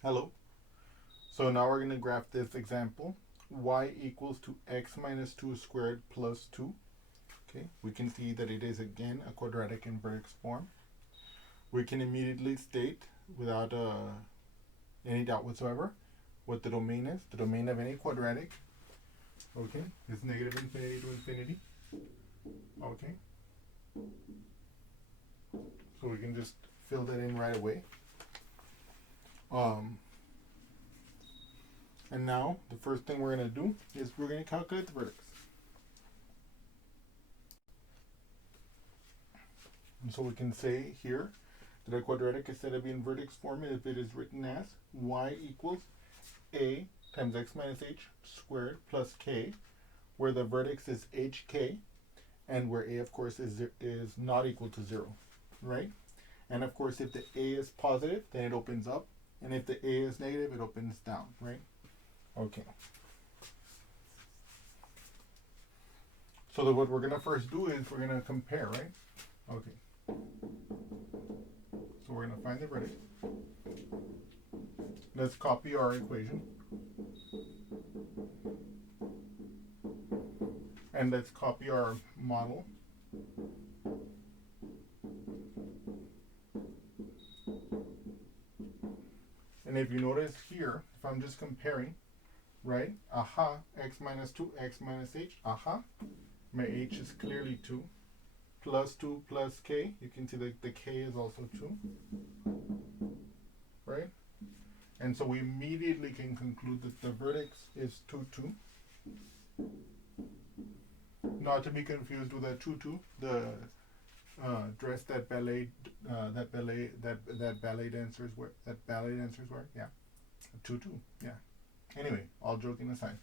Hello. So now we're going to graph this example. Y equals to x minus 2 squared plus 2. Okay, we can see that it is again a quadratic in vertex form. We can immediately state without any doubt whatsoever what the domain is. The domain of any quadratic, okay, is negative infinity to infinity. Okay, so we can just fill that in right away. And now the first thing we're going to do is we're going to calculate the vertex. And so we can say here that a quadratic is said to be in vertex form if it is written as y equals a times x minus h squared plus k, where the vertex is hk, and where a, of course, is not equal to 0, right? And of course, if the a is positive, then it opens up, and if the a is negative, it opens down, right? Okay. So what we're going to first do is we're going to compare, right? Okay. So we're going to find the vertex. Let's copy our equation. And let's copy our model. And if you notice here, if I'm just comparing, right? X minus 2, x minus h, my h is clearly 2. Plus 2 plus k, you can see that the k is also 2, right? And so we immediately can conclude that the vertex is 2, 2. Not to be confused with that 2, 2, the dress that ballet dancers wear. That ballet dancers wear, yeah. 2, 2, yeah. Anyway, all joking aside.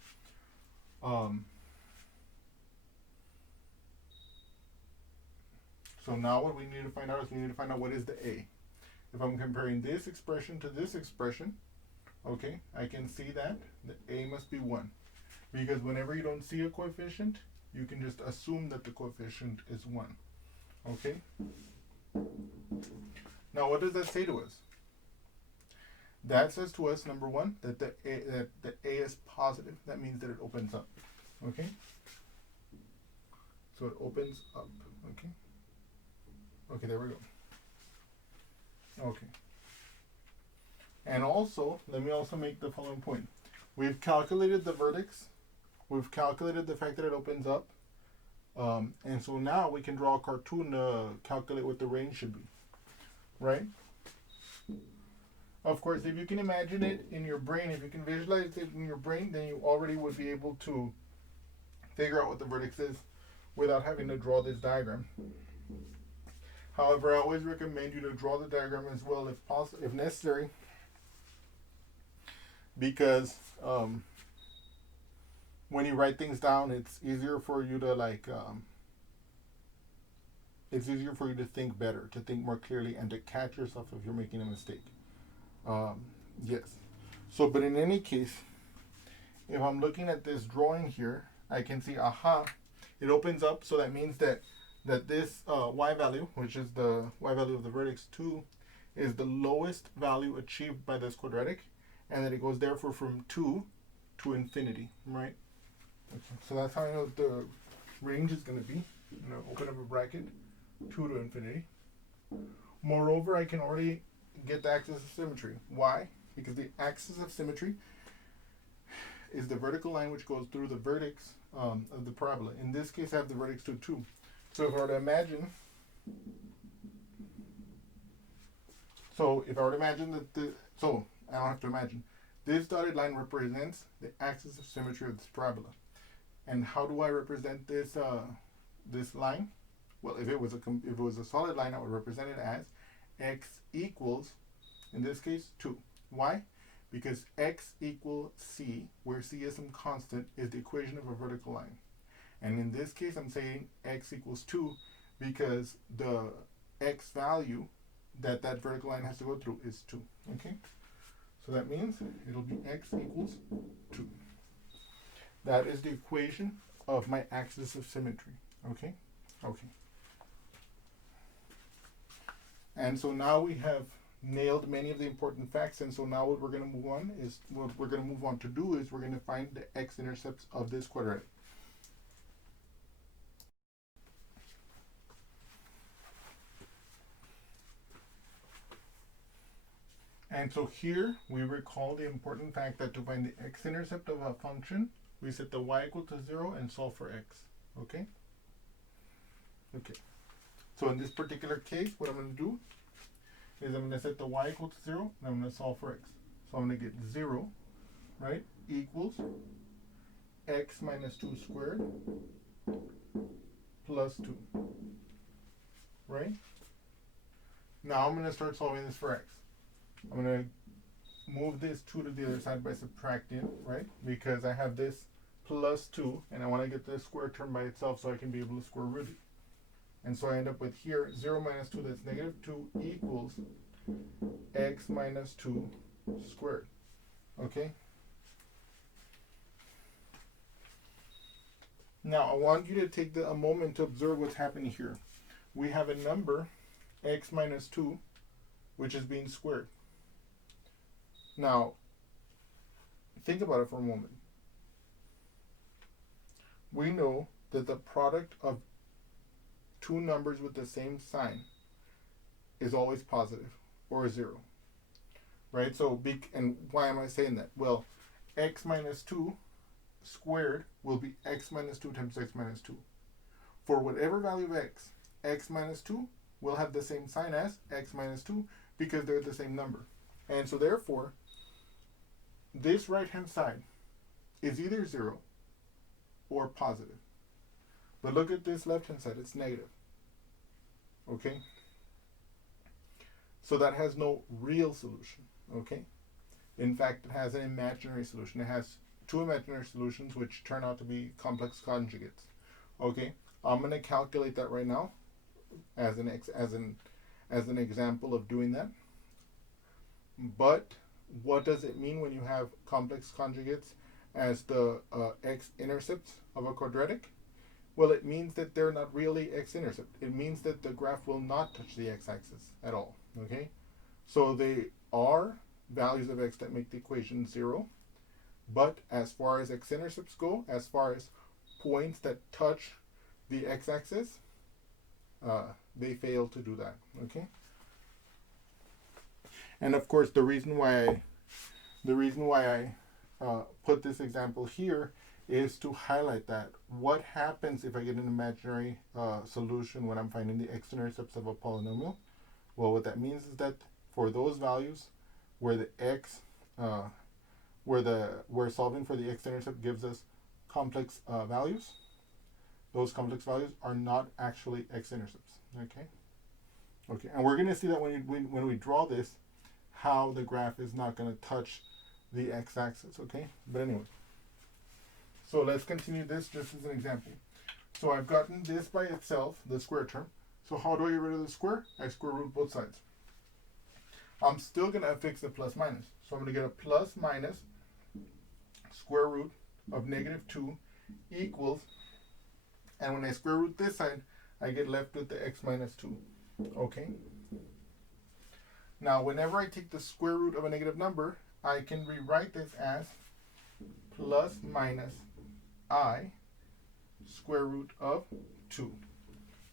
So now what we need to find out is we need to find out what is the a. If I'm comparing this expression to this expression, okay, I can see that the a must be 1. Because whenever you don't see a coefficient, you can just assume that the coefficient is 1. Okay? Now what does that say to us? That says to us, number one, that the a is positive. That means that it opens up. Okay? So it opens up. Okay? Okay, there we go. Okay. And also, let me also make the following point. We've calculated the vertex. We've calculated the fact that it opens up. And so now we can draw a cartoon to calculate what the range should be. Right? Of course, if you can imagine it in your brain, if you can visualize it in your brain, then you already would be able to figure out what the vertex is without having to draw this diagram. However, I always recommend you to draw the diagram as well if possible, if necessary, because when you write things down, it's easier for you to it's easier for you to think better, to think more clearly, and to catch yourself if you're making a mistake. Yes. So, but in any case, if I'm looking at this drawing here, I can see, it opens up, so that means that this y value, which is the y value of the vertex 2, is the lowest value achieved by this quadratic, and that it goes therefore from 2 to infinity, right? Okay. So that's how I know the range is going to be. I'm going to open up a bracket, 2 to infinity. Moreover, I can already get the axis of symmetry. Why? Because the axis of symmetry is the vertical line which goes through the vertex of the parabola. In this case, I have the vertex to 2. So if I were to imagine, that I don't have to imagine. This dotted line represents the axis of symmetry of this parabola. And how do I represent this this line? Well, if it was a solid line, I would represent it as x equals, in this case, 2. Why? Because x equals c, where c is some constant, is the equation of a vertical line. And in this case, I'm saying x equals 2 because the x value that vertical line has to go through is 2. Okay? So that means it'll be x equals 2. That is the equation of my axis of symmetry. Okay? Okay. And so now we have nailed many of the important facts, and so now what we're going to move on to do is we're going to find the x-intercepts of this quadratic. And so here we recall the important fact that to find the x-intercept of a function, we set the y equal to 0 and solve for x. Okay? Okay. So in this particular case, what I'm going to do is I'm going to set the y equal to 0 and I'm going to solve for x. So I'm going to get 0, right, equals x minus 2 squared plus 2. Right? Now I'm going to start solving this for x. I'm going to move this 2 to the other side by subtracting, right? Because I have this plus 2, and I want to get the square term by itself so I can be able to square root it. And so I end up with here, 0 minus 2, that's negative 2, equals x minus 2 squared. Okay? Now, I want you to take a moment to observe what's happening here. We have a number, x minus 2, which is being squared. Now, think about it for a moment. We know that the product of two numbers with the same sign is always positive or 0. Right? So, and why am I saying that? Well, x minus 2 squared will be x minus 2 times x minus 2. For whatever value of x minus 2 will have the same sign as x minus 2 because they're the same number. And so therefore, this right-hand side is either 0 or positive. But look at this left-hand side, it's negative. Okay? So that has no real solution. Okay? In fact, it has an imaginary solution. It has two imaginary solutions which turn out to be complex conjugates. Okay? I'm going to calculate that right now as an example of doing that. But what does it mean when you have complex conjugates as the x-intercepts of a quadratic? Well, it means that they're not really x-intercept. It means that the graph will not touch the x-axis at all. Okay? So they are values of x that make the equation 0. But as far as x-intercepts go, as far as points that touch the x-axis, they fail to do that. Okay? And of course, the reason why I put this example here is to highlight that. What happens if I get an imaginary solution when I'm finding the x-intercepts of a polynomial? Well, what that means is that for those values where the x, where solving for the x-intercept gives us complex values, those complex values are not actually x-intercepts. Okay. Okay, and we're going to see that when we draw this, how the graph is not going to touch the x-axis, okay? But anyway, so let's continue this just as an example. So I've gotten this by itself, the square term. So how do I get rid of the square? I square root both sides. I'm still going to affix the plus minus. So I'm going to get a plus minus square root of negative 2 equals, and when I square root this side, I get left with the x minus 2, okay? Now, whenever I take the square root of a negative number, I can rewrite this as plus minus I square root of 2.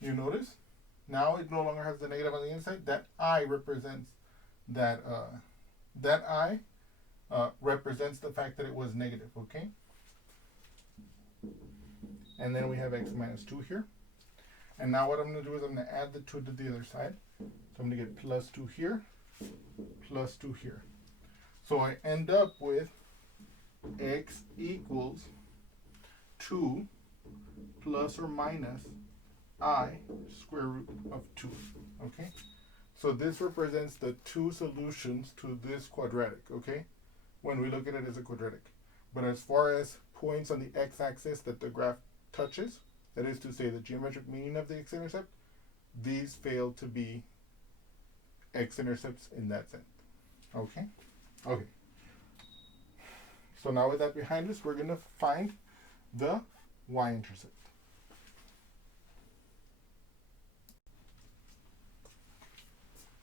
You notice? Now it no longer has the negative on the inside. That I represents represents the fact that it was negative, okay? And then we have x minus 2 here. And now what I'm going to do is I'm going to add the 2 to the other side. So I'm going to get plus 2 here, plus 2 here. So I end up with x equals 2 plus or minus I square root of 2. Okay? So this represents the two solutions to this quadratic, okay? When we look at it as a quadratic. But as far as points on the x-axis that the graph touches, that is to say the geometric meaning of the x-intercept, these fail to be x-intercepts in that sense. Okay? Okay. So now with that behind us, we're going to find the y-intercept.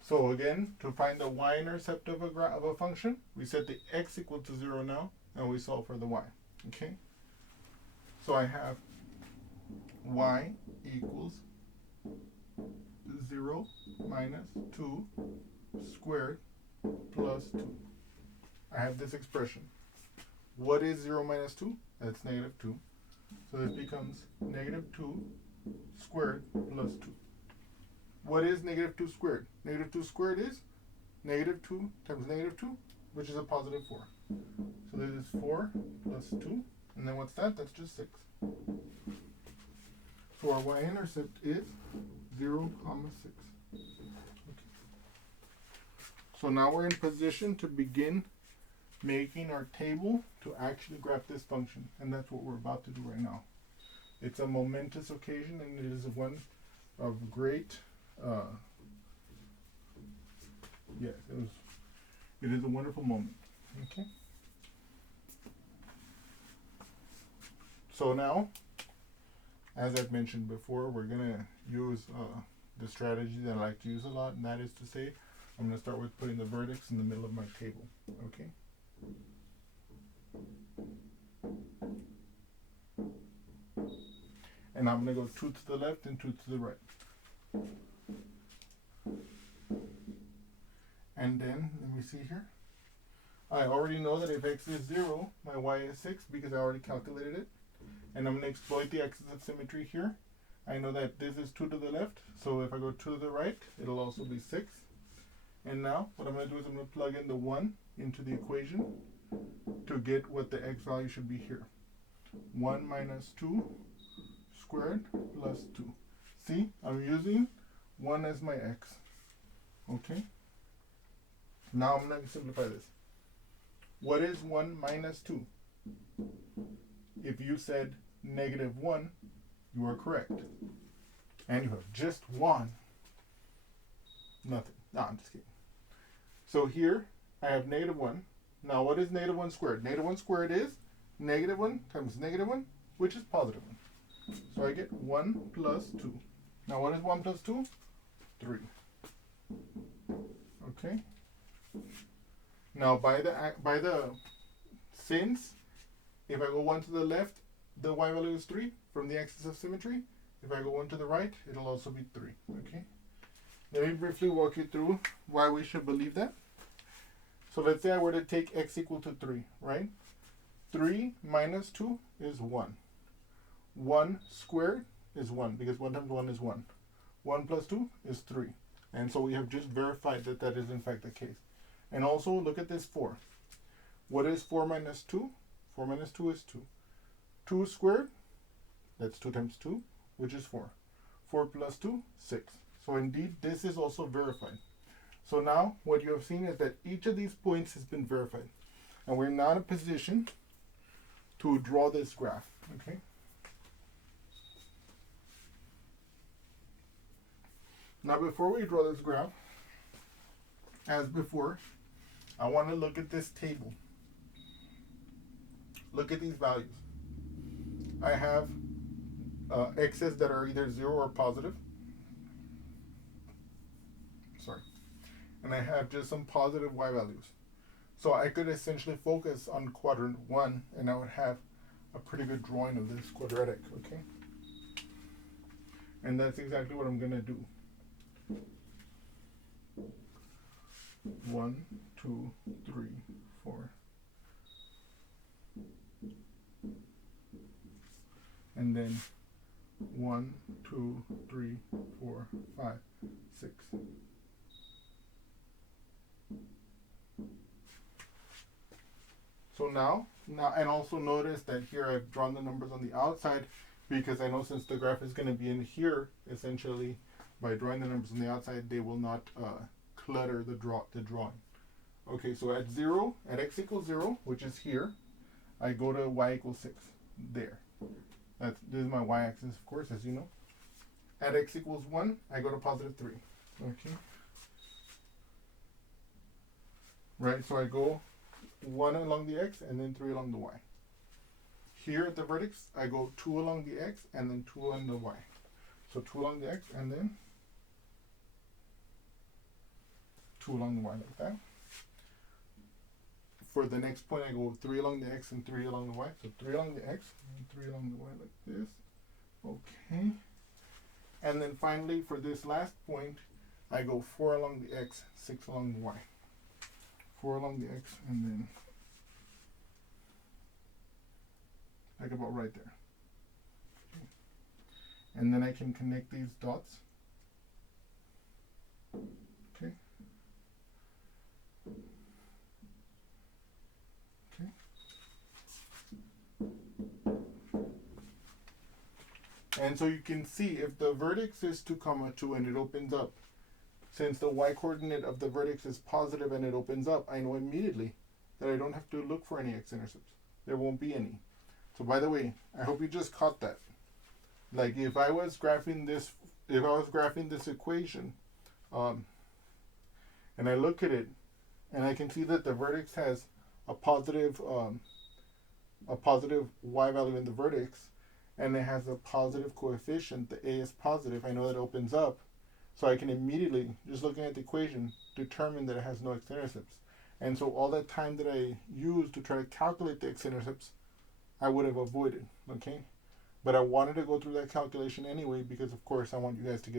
So again, to find the y-intercept of a function, we set the x equal to 0 now, and we solve for the y. Okay? So I have y equals 0 minus 2 squared plus 2. I have this expression. What is 0 minus 2? That's negative 2. So this becomes negative 2 squared plus 2. What is negative 2 squared? Negative 2 squared is negative 2 times negative 2, which is a positive 4. So this is 4 plus 2. And then what's that? That's just 6. So our y-intercept is 0, 6. Okay. So now we're in position to begin making our table to actually graph this function. And that's what we're about to do right now. It's a momentous occasion, and it is one of great yes, it is a wonderful moment. Okay. So now, as I've mentioned before, we're gonna use the strategy that I like to use a lot, and that is to say, I'm gonna start with putting the vertex in the middle of my table. Okay. And I'm gonna go 2 to the left and 2 to the right. And then, let me see here. I already know that if x is 0, my y is 6 because I already calculated it. And I'm going to exploit the axis of symmetry here. I know that this is 2 to the left, so if I go 2 to the right, it'll also be 6. And now, what I'm going to do is I'm going to plug in the 1 into the equation to get what the x value should be here. 1 minus 2 squared plus 2. See, I'm using 1 as my x. Okay? Now I'm going to simplify this. What is 1 minus 2? If you said negative 1, you are correct. And you have just 1. Nothing. No, I'm just kidding. So here, I have negative 1. Now what is negative 1 squared? Negative 1 squared is negative 1 times negative 1, which is positive 1. So I get 1 plus 2. Now what is 1 plus 2? 3. Okay? Now by the since if I go 1 to the left, the y value is 3 from the axis of symmetry. If I go 1 to the right, it'll also be 3. Okay. Let me briefly walk you through why we should believe that. So let's say I were to take x equal to 3, right? 3 minus 2 is 1. 1 squared is 1 because 1 times 1 is 1. 1 plus 2 is 3. And so we have just verified that that is in fact the case. And also look at this 4. What is 4 minus 2? 4 minus 2 is 2. 2 squared, that's 2 times 2, which is 4. 4 plus 2, 6. So indeed, this is also verified. So now, what you have seen is that each of these points has been verified. And we're now in a position to draw this graph, okay? Now, before we draw this graph, as before, I want to look at this table. Look at these values. I have x's that are either 0 or positive. Sorry. And I have just some positive y values. So I could essentially focus on quadrant 1, and I would have a pretty good drawing of this quadratic, okay? And that's exactly what I'm going to do. 1, 2, 3, 4. And then 1, 2, 3, 4, 5, 6. So now, and also notice that here I've drawn the numbers on the outside because I know since the graph is going to be in here, essentially, by drawing the numbers on the outside, they will not clutter the drawing. Okay, so at 0, at x equals 0, which is here, I go to y equals 6, there. This is my y-axis, of course, as you know. At x equals 1, I go to positive 3. Okay. Right, so I go 1 along the x and then 3 along the y. Here at the vertex, I go 2 along the x and then 2 along the y. So 2 along the x and then 2 along the y like that. For the next point, I go 3 along the x and 3 along the y. So 3 along the x and 3 along the y like this. Okay. And then finally, for this last point, I go 4 along the x, 6 along the y. 4 along the x, and then like about right there. Okay. And then I can connect these dots. Okay. Okay. And so you can see if the vertex is 2, 2 and it opens up, since the y-coordinate of the vertex is positive and it opens up, I know immediately that I don't have to look for any x-intercepts. There won't be any. So by the way, I hope you just caught that. Like if I was graphing this equation, and I look at it, and I can see that the vertex has a positive y value in the vertex, and it has a positive coefficient, the a is positive, I know that it opens up, so I can immediately, just looking at the equation, determine that it has no x-intercepts. And so all that time that I used to try to calculate the x-intercepts, I would have avoided, okay? But I wanted to go through that calculation anyway because, of course, I want you guys to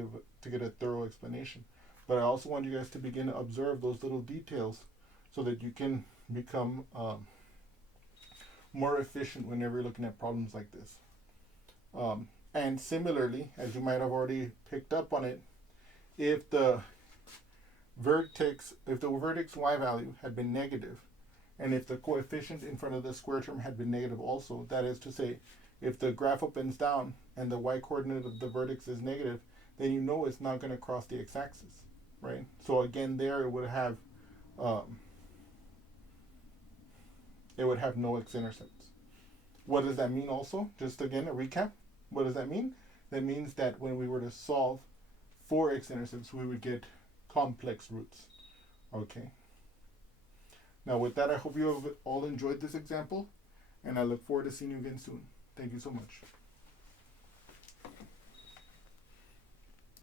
get a thorough explanation. But I also want you guys to begin to observe those little details so that you can become more efficient whenever you're looking at problems like this. And similarly, as you might have already picked up on it, if the vertex y value had been negative, and if the coefficient in front of the square term had been negative also, that is to say, if the graph opens down and the y-coordinate of the vertex is negative, then you know it's not going to cross the x-axis, right? So again, there it would have no x-intercepts. What does that mean also? Just again, a recap. What does that mean? That means that when we were to solve for x-intercepts, we would get complex roots. Okay. Now with that, I hope you have all enjoyed this example, and I look forward to seeing you again soon. Thank you so much.